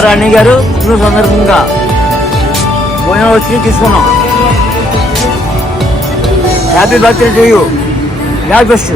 రాణి గారు సందర్భంగా భోజనం వచ్చి తీసుకున్నాం. Happy birthday to you God best